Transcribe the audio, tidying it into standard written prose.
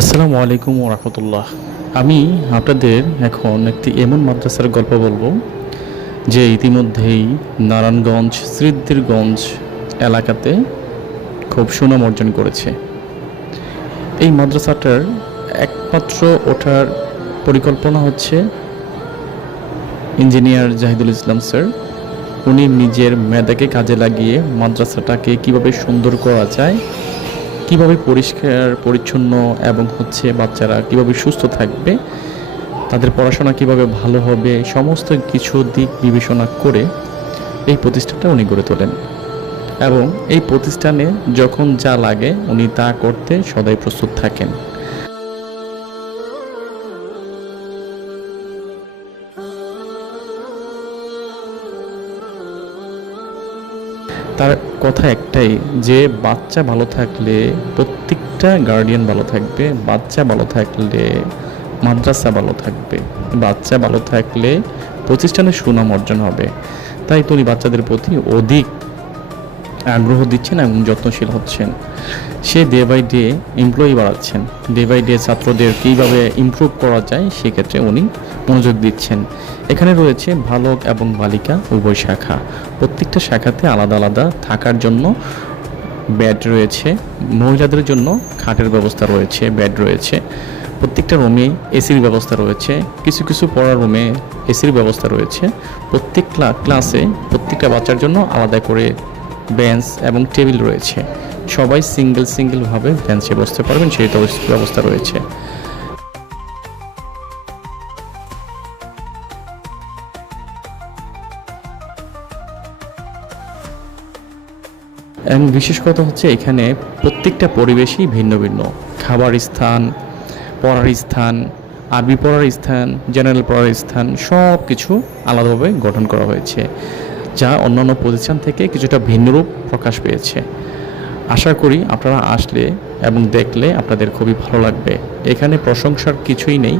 আসসালামু আলাইকুম ওয়া রাহমাতুল্লাহ। আমি আপনাদের এখন একটি এমন মাদ্রাসার গল্প বলবো যে ইতিমধ্যেই নারায়ণগঞ্জ স্মৃতিরগঞ্জ এলাকাতে খুব সুনাম অর্জন করেছে। এই মাদ্রাসাটার একমাত্র ওঠার পরিকল্পনা হচ্ছে ইঞ্জিনিয়ার জাহিদুল ইসলাম স্যার। উনি নিজের মেধাকে কাজে লাগিয়ে মাদ্রাসাটাকে কিভাবে সুন্দর করা যায়, কিভাবে পরিষ্কার পরিচ্ছন্ন এবং বাচ্চারা কিভাবে সুস্থ থাকবে, তাদের পড়াশোনা কিভাবে ভালো হবে, সমস্ত কিছু দিক বিবেচনা করে এই প্রতিষ্ঠানটা উনি গড়ে তোলেন। এবং এই প্রতিষ্ঠানে যখন যা লাগে উনি তা করতে সদাই প্রস্তুত থাকেন। তার কথা একটাই যে বাচ্চা ভালো থাকলে প্রত্যেকটা গার্ডিয়ান ভালো থাকবে, বাচ্চা ভালো থাকলে মাদ্রাসা ভালো থাকবে, বাচ্চা ভালো থাকলে প্রতিষ্ঠানের সুনাম অর্জন হবে। তাই তিনি বাচ্চাদের প্রতি অধিক আগ্রহ দিচ্ছেন এবং যত্নশীল হচ্ছেন। সে ডে বাই ডে এমপ্লয়ি বাড়াচ্ছেন, ডে বাই ডে ছাত্রদের কীভাবে ইমপ্রুভ করা যায় সেক্ষেত্রে উনি মনোযোগ দিচ্ছেন। এখানে রয়েছে বালক এবং বালিকা উভয় শাখা। প্রত্যেকটা শাখাতে আলাদা আলাদা থাকার জন্য বেড রয়েছে, মহিলাদের জন্য খাটের ব্যবস্থা রয়েছে, বেড রয়েছে। প্রত্যেকটা রুমে এসির ব্যবস্থা রয়েছে, কিছু কিছু পড়ার রুমে এসির ব্যবস্থা রয়েছে। প্রত্যেক ক্লাসে প্রত্যেকটা বাচ্চার জন্য আলাদা করে বেঞ্চ এবং টেবিল রয়েছে। সবাই সিঙ্গেলভাবে বেঞ্চে বসতে পারবেন সেই ব্যবস্থা রয়েছে। এবং বিশেষ কথা হচ্ছে এখানে প্রত্যেকটা পরিবেশই ভিন্ন ভিন্ন। খাবার স্থান, পড়ার স্থান, আরবি পড়ার স্থান, জেনারেল পড়ার স্থান সব কিছু আলাদাভাবে গঠন করা হয়েছে, যা অন্যান্য প্রতিষ্ঠান থেকে কিছুটা ভিন্নরূপ প্রকাশ পেয়েছে। আশা করি আপনারা আসলে এবং দেখলে আপনাদের খুবই ভালো লাগবে। এখানে প্রশংসার কিছুই নেই,